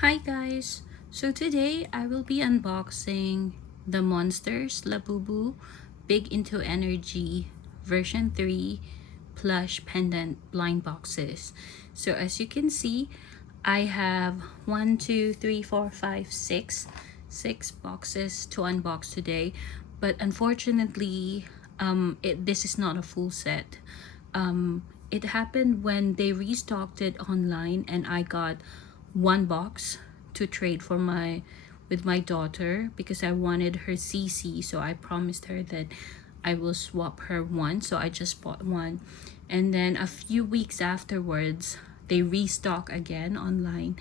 Hi guys! So today I will be unboxing the MONSTERS Labubu Big Into Energy version 3 Plush Pendant blind boxes. So as you can see, I have 6 boxes to unbox today, but unfortunately this is not a full set. It happened when they restocked it online and I got one box to trade for with my daughter because I wanted her CC, so I promised her that I will swap her one, so I just bought one. And then a few weeks afterwards they restock again online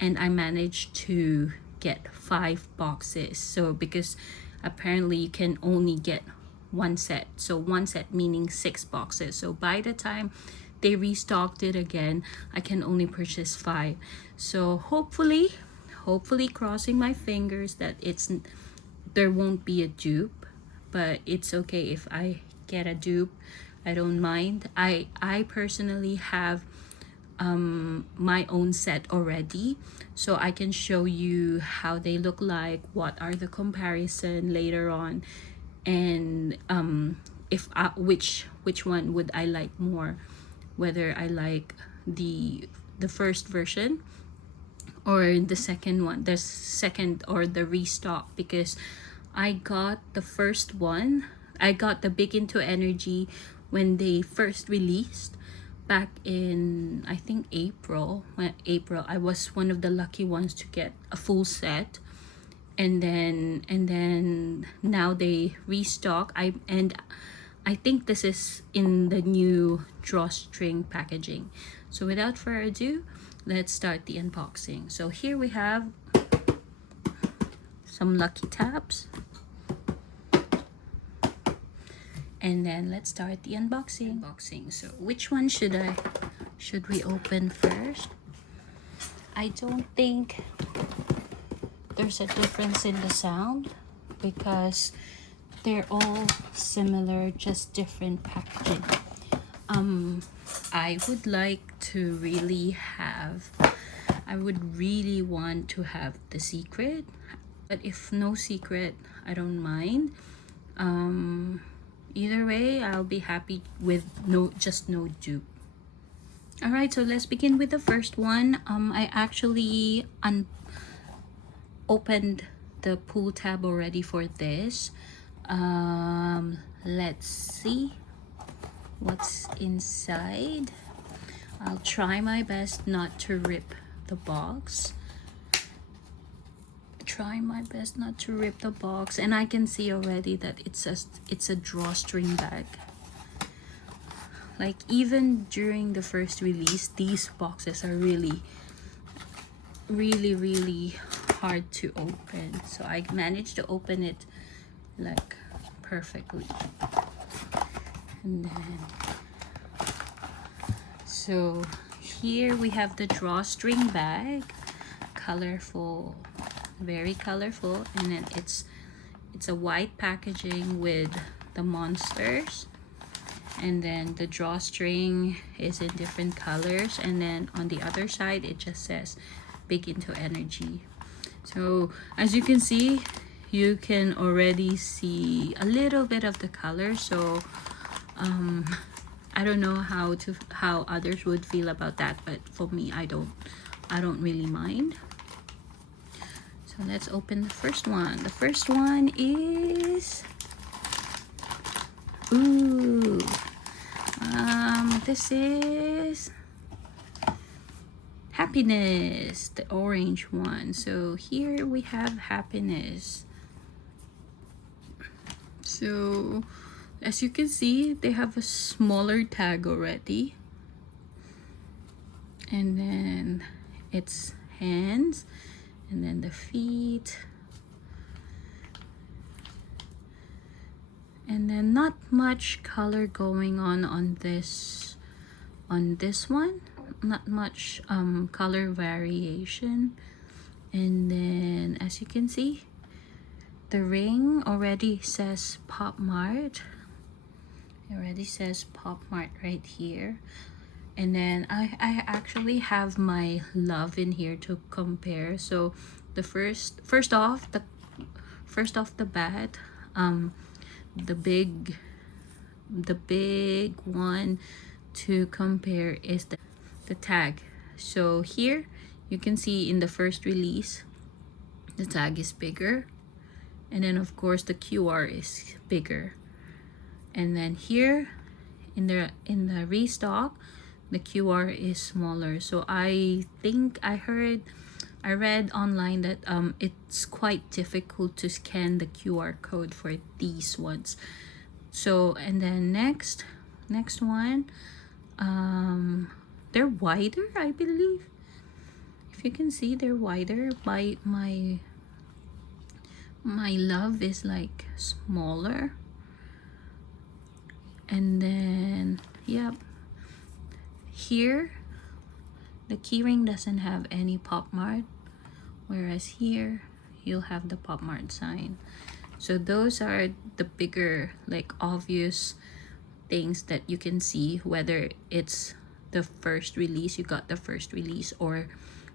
and I managed to get 5 boxes. So because apparently you can only get one set, so one set meaning 6 boxes, so by the time they restocked it again I can only purchase 5. So hopefully crossing my fingers that there won't be a dupe, but it's okay if I get a dupe. I don't mind. I personally have my own set already, so I can show you how they look like, what are the comparison later on, and if which one would I like more, whether I like the first version or the second one, the second or the restock, because I got the first one. I got the Big Into Energy when they first released back in, I think, April. I was one of the lucky ones to get a full set, and then now they restock. I think this is in the new drawstring packaging. So without further ado, let's start the unboxing. So here we have some lucky taps, and then let's start the unboxing. So which one should we open first? I don't think there's a difference in the sound because they're all similar, just different packaging. I would really want to have the secret, but if no secret, I don't mind. Either way, I'll be happy with no dupe. All right, so let's begin with the first one. I actually opened the pull tab already for this. Let's see what's inside. I'll try my best not to rip the box. And I can see already that it's a drawstring bag. Like, even during the first release, these boxes are really hard to open, so I managed to open it like perfectly. And then so here we have the drawstring bag, colorful, very colorful, and then it's a white packaging with the monsters, and then the drawstring is in different colors, and then on the other side it just says Big Into Energy. So as you can see, you can already see a little bit of the color. So I don't know how others would feel about that, but for me, I don't really mind. So let's open the first one. The first one is this is Happiness, the orange one. So here we have Happiness. So as you can see, they have a smaller tag already, and then it's hands, and then the feet, and then not much color going on this one, not much color variation. And then as you can see, the ring already says Mart. It already says Mart right here. And then I actually have my love in here to compare. So the first off the bat, the big one to compare is the tag. So here you can see in the first release the tag is bigger, and then of course the QR is bigger, and then here in the restock the QR is smaller. So I think I read online that it's quite difficult to scan the QR code for these ones. So, and then next one, they're wider, I believe. If you can see, they're wider. My love is like smaller. And then yep, here the keyring doesn't have any Pop Mart, whereas here you'll have the Pop Mart sign. So those are the bigger, like, obvious things that you can see, whether it's the first release, you got the first release, or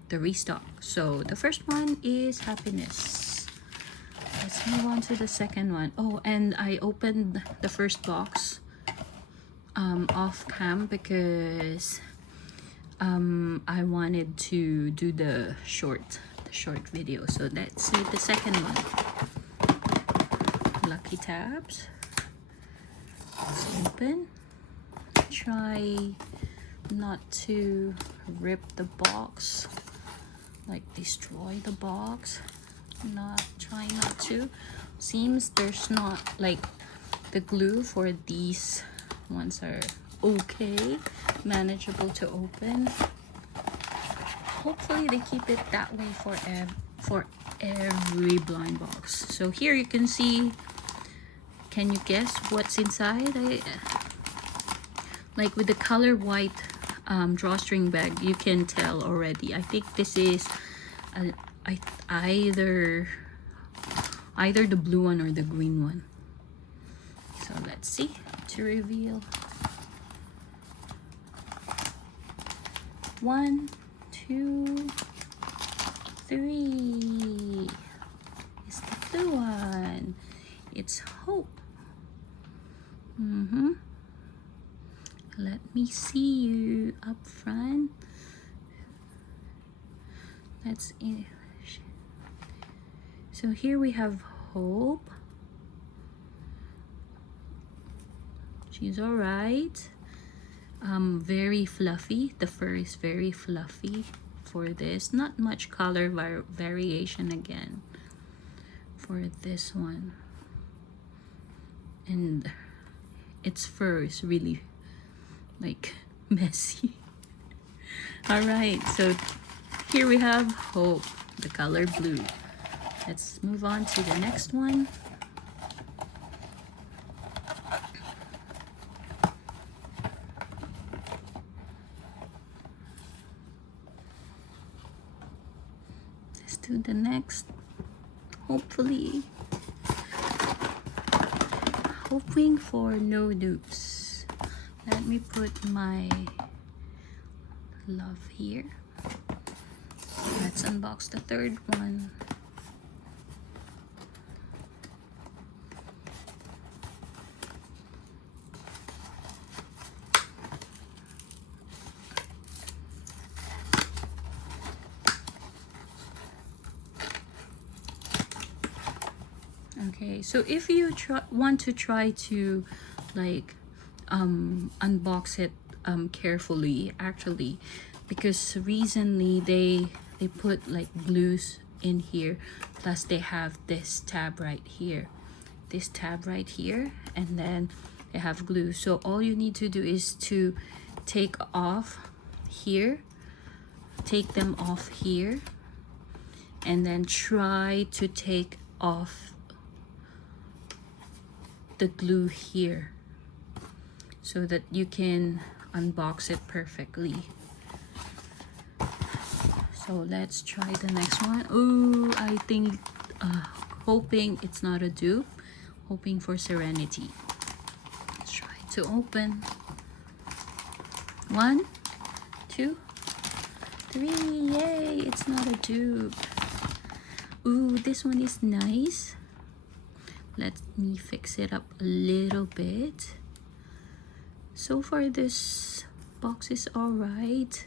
the restock. So the first one is happiness. Let's move on to the second one. Oh, and I opened the first box off cam because I wanted to do the short video. So let's see the second one. Lucky tabs. Let's open. Try not to rip the box, like destroy the box. Try not to. Seems there's not, like, the glue for these ones are okay, manageable to open. Hopefully they keep it that way for every blind box. So here you can see, can you guess what's inside? Like with the color white drawstring bag, you can tell already. I think this is either the blue one or the green one. So let's see to reveal. 1, 2, 3. It's the blue one. It's Hope. Let me see you up front. That's it. So here we have Hope. She's all right. Very fluffy. The fur is very fluffy for this. Not much color variation again for this one. And its fur is really, like, messy. All right, so here we have Hope, the color blue. Let's move on to the next one. Let's do the next. Hopefully, hoping for no dupes. Let me put my love here. Let's unbox the third one. Okay, so if you want to try to, like, unbox it carefully, actually, because recently they put, like, glues in here, plus they have this tab right here, and then they have glue. So all you need to do is to take them off here, and then try to take off the glue here so that you can unbox it perfectly. So let's try the next one. Oh, I think hoping it's not a dupe, hoping for Serenity. Let's try to open. 1, 2, 3. Yay, it's not a dupe. Ooh, this one is nice. Let me fix it up a little bit. So far this box is alright.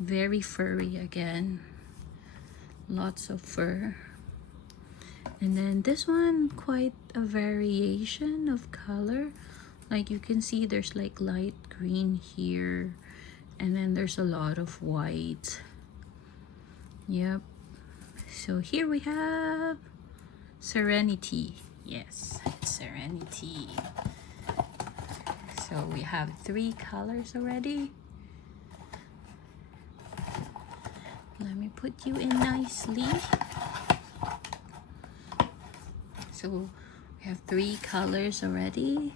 Very furry again. Lots of fur. And then this one, quite a variation of color. Like you can see there's like light green here. And then there's a lot of white. Yep. So here we have Serenity. Yes, it's Serenity. So we have 3 colors already. Let me put you in nicely. So we have 3 colors already.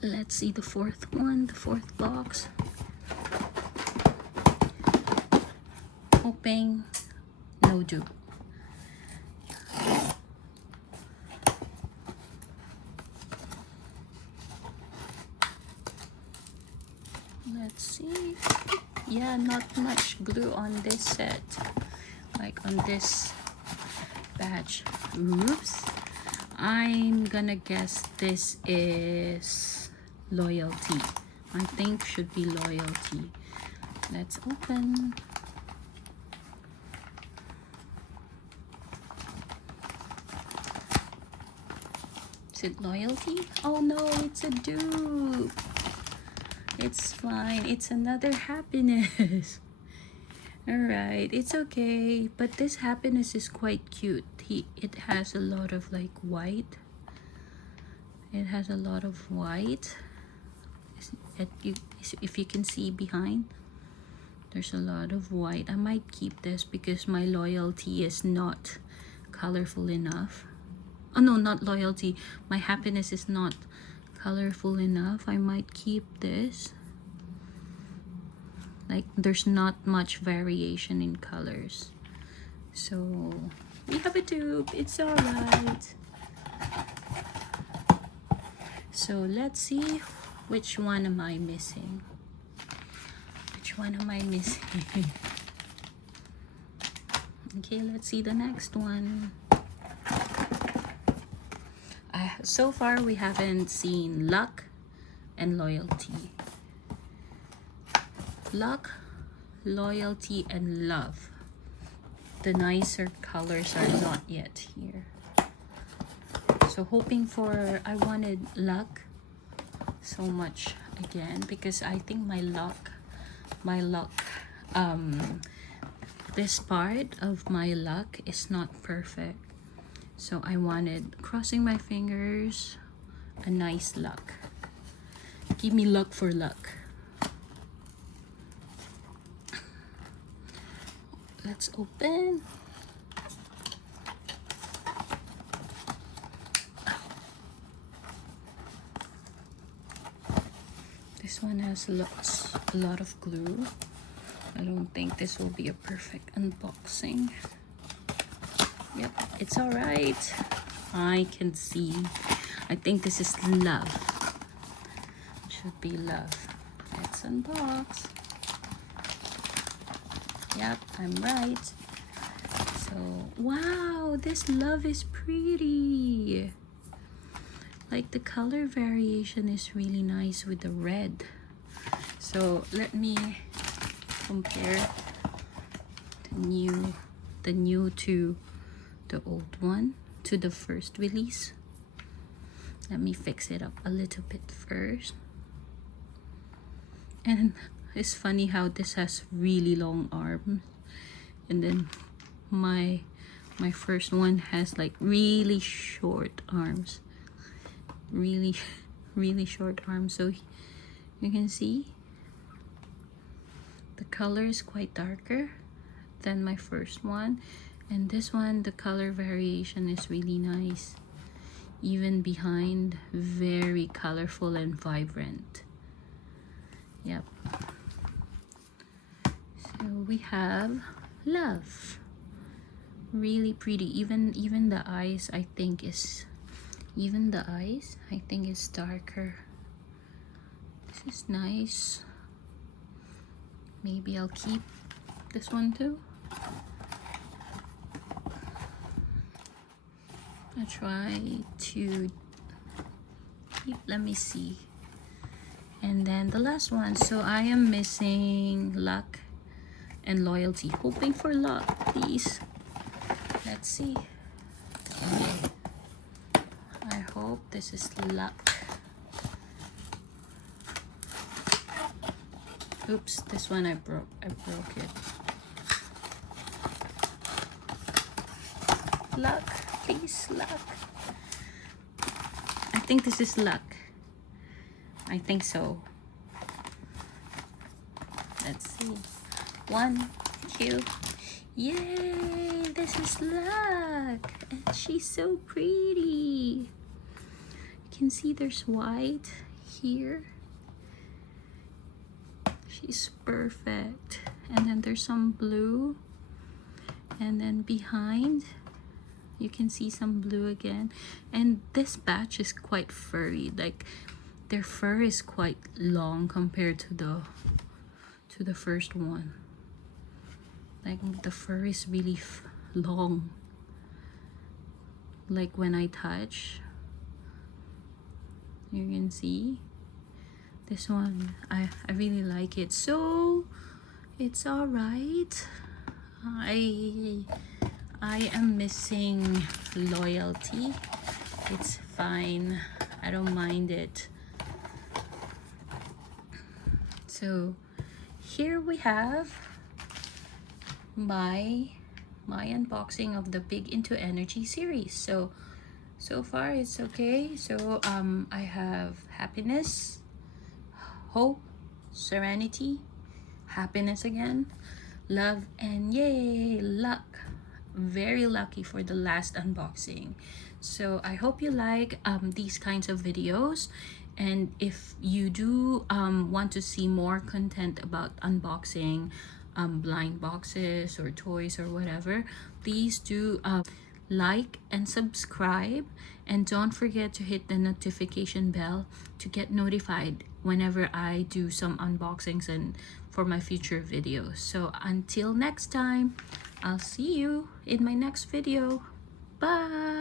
Let's see the 4th one, the 4th box. Hoping no dupe. Let's see. Yeah, not much glue on this set, like on this batch. Oops. I'm gonna guess this is Loyalty. I think should be Loyalty. Let's open. Is it Loyalty? Oh no, it's a dupe. It's fine. It's another Happiness. Alright, it's okay. But this Happiness is quite cute. It has a lot of like white. It has a lot of white. If you can see behind, there's a lot of white. I might keep this because my Loyalty is not colorful enough. Oh no, not Loyalty. My Happiness is not colorful enough. I might keep this. Like there's not much variation in colors. So we have a dupe. It's alright. So let's see, which one am I missing? Which one am I missing? Okay, let's see the next one. So far we haven't seen Luck and Loyalty. Luck, Loyalty, and Love. The nicer colors are not yet here. So hoping for, I wanted Luck so much again because I think my luck, this part of my luck is not perfect. So I wanted, crossing my fingers, a nice luck. Give me luck for luck. Let's open. This one has a lot of glue. I don't think this will be a perfect unboxing. Yep, it's alright. I can see. I think this is Love. Should be Love. Let's unbox. Yep, I'm right. So, wow, this Love is pretty. Like the color variation is really nice with the red. So let me compare the new to the old one, to the first release. Let me fix it up a little bit first. And it's funny how this has really long arms, and then my first one has like really short arms. Really short arms. So you can see the color is quite darker than my first one, and this one, the color variation is really nice. Even behind, very colorful and vibrant. Yep. So we have Love. Really pretty. Even the eyes, I think is darker. This is nice. Maybe I'll keep this one too. I try to keep, let me see. And then the last one, so I am missing luck and loyalty. Hoping for luck, please. Let's see. I hope this is luck. Oops, this one I broke it. Luck, please, luck. I think this is luck. I think so. Let's see. 1, 2. Yay! This is luck. And she's so pretty. You can see there's white here. She's perfect. And then there's some blue. And then behind, you can see some blue again. And this batch is quite furry. Like, their fur is quite long compared to the first one. Like, the fur is really long. Like when I touch, you can see this one. I really like it. So it's all right. I am missing loyalty. It's fine. I don't mind it. So here we have my unboxing of the Big Into Energy series. So far it's okay. So I have happiness, hope, serenity, happiness again, love, and yay, luck. Very lucky for the last unboxing. So I hope you like these kinds of videos, and if you do want to see more content about unboxing blind boxes or toys or whatever, please do like and subscribe, and don't forget to hit the notification bell to get notified whenever I do some unboxings and for my future videos. So until next time, I'll see you in my next video. Bye.